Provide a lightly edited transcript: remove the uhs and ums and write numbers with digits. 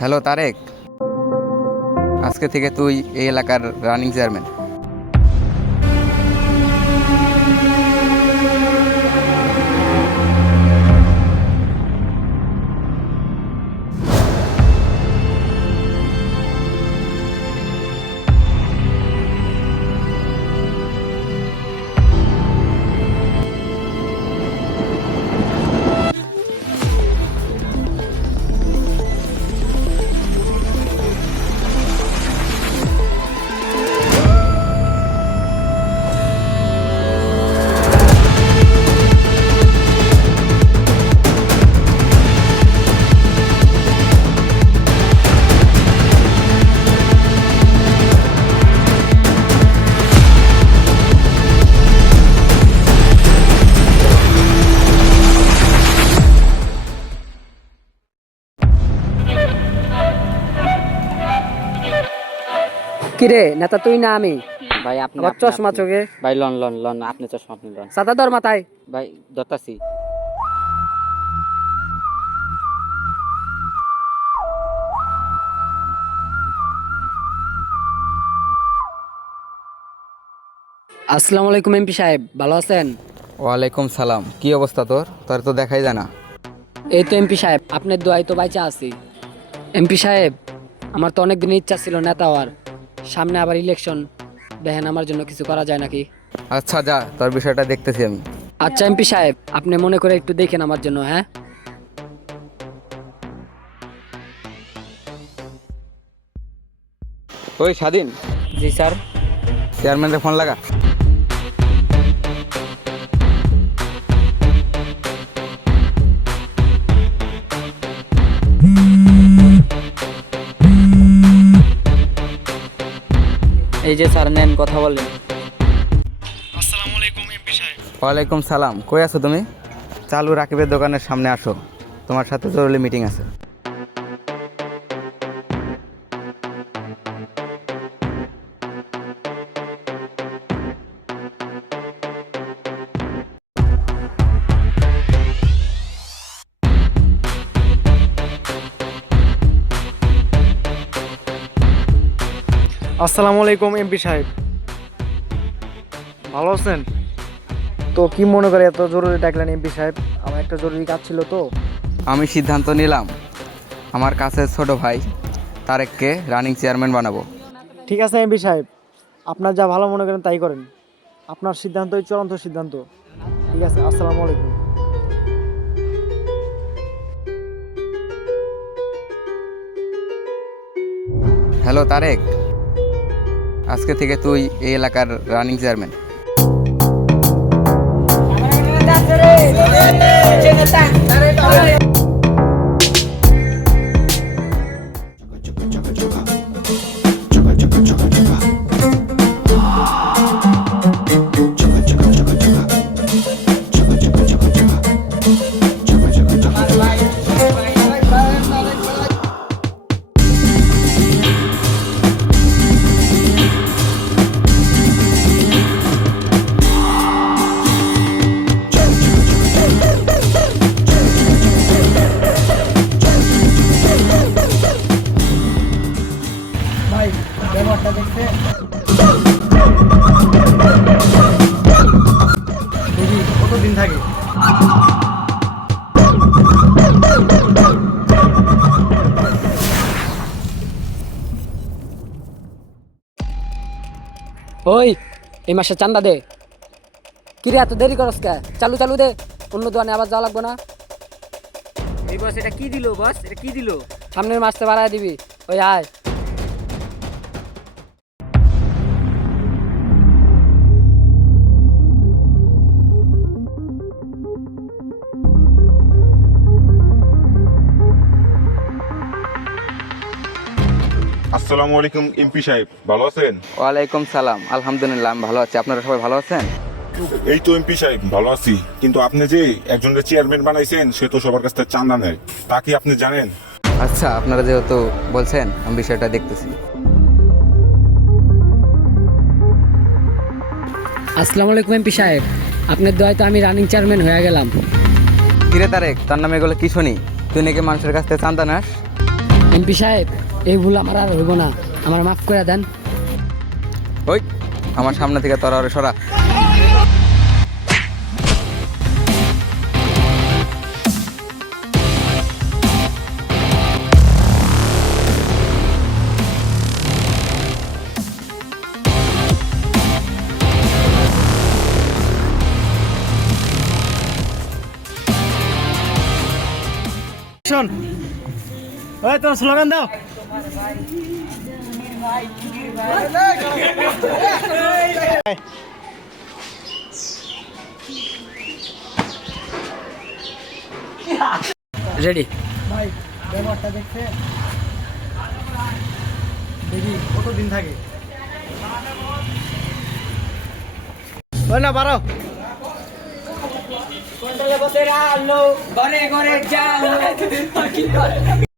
Hello Tarique, আজকে থেকে তুই এই এলাকার রানিং চেয়ারম্যান। কিরে নেতা তুই না আমি? ভাই আপনি আবার চশমা চোখে, ভাই লন লন লন আপনি চশমা আপনি লন ছাতা ধর মাথায়। ভাই দত্তাছি। আসসালামু আলাইকুম এমপি সাহেব, ভালো আছেন? ওয়ালাইকুম সালাম। কি অবস্থা তোর? তোর তো দেখাই যায় না। এই তো এমপি সাহেব, আপনার দোয়ায় তো বাইচা আছি। এমপি সাহেব, আমার তো অনেক দিনের ইচ্ছা ছিল নেতা হওয়ার। সামনে আবার ইলেকশন, দেখেন আমার জন্য কিছু করা যায় নাকি। আচ্ছা যা, তোর বিষয়টা দেখতেছি আমি। আচ্ছা এমপি সাহেব, আপনি মনে করে একটু দেখেন আমার জন্য। হ্যাঁ ওই স্বাধীন, জি স্যার। চেয়ারম্যানের ফোন লাগা। এই যে স্যার নেন, কথা বলেন। ওয়ালাইকুম সালাম। কই আছো তুমি? চালু রাকিবের দোকানের সামনে আসো, তোমার সাথে জরুরি মিটিং আছে। আসসালামু আলাইকুম এমপি সাহেব, ভালো আছেন? তো কি মনে করে এত জরুরি ডাকলেন এমপি সাহেব? আমার একটা জরুরি কাজ ছিল তো। আমি সিদ্ধান্ত নিলাম আমার কাছে ছোট ভাই তারেককে রানিং চেয়ারম্যান বানাবো। ঠিক আছে এমপি সাহেব, আপনার যা ভালো মনে করেন তাই করেন। আপনার সিদ্ধান্তই চূড়ান্ত সিদ্ধান্ত। ঠিক আছে, আসসালামু আলাইকুম। হ্যালো তারেক, আজকে থেকে তুই এই এলাকার রানিং চেয়ারম্যান। কতদিন থাকে? ওই এই মাসে চান্দা দে। কিরে এত দেরি করস কে? চালু চালু দে, অন্য দোকানে আবার যাওয়া লাগবে না। এই বস এটা কি দিল? বস এটা কি দিল? সামনের মাসে বাড়ায় দিবি। ওই আয়। আসসালামু আলাইকুম এমপি সাহেব, ভালো আছেন? ওয়ালাইকুম সালাম, আলহামদুলিল্লাহ আমি ভালো আছি। আপনারা সবাই ভালো আছেন? এই তো এমপি সাহেব ভালো আছি, কিন্তু আপনি যে একজনের চেয়ারম্যান বানাইছেন সে তো সবার কাছ থেকে চাঁদা নেয়, তা কি আপনি জানেন? আচ্ছা, আপনারা যেহেতু বলছেন আমি বিষয়টা দেখতেছি। আসসালামু আলাইকুম এমপি সাহেব, আপনার দোয়ায় তো আমি রানিং চেয়ারম্যান হয়ে গেলাম। কিরে তারেক, তার নামে এগুলো কি শুনি? তুই নাকি মানুষের কাছ থেকে চাঁদা নাস? এমপি সাহেব এই ভুল আমার আর হইব না, আমার মাফ করে দেন। ওই আমার সামনে থেকে তোরা ওরে সরা। শোন, ওই তোর স্লোগান দাও। রেডি। ভাই ব্যাপারটা দেখছে দেখি কতদিন থাকে। ওই না বাড়াও। ঘরে ঘরে যা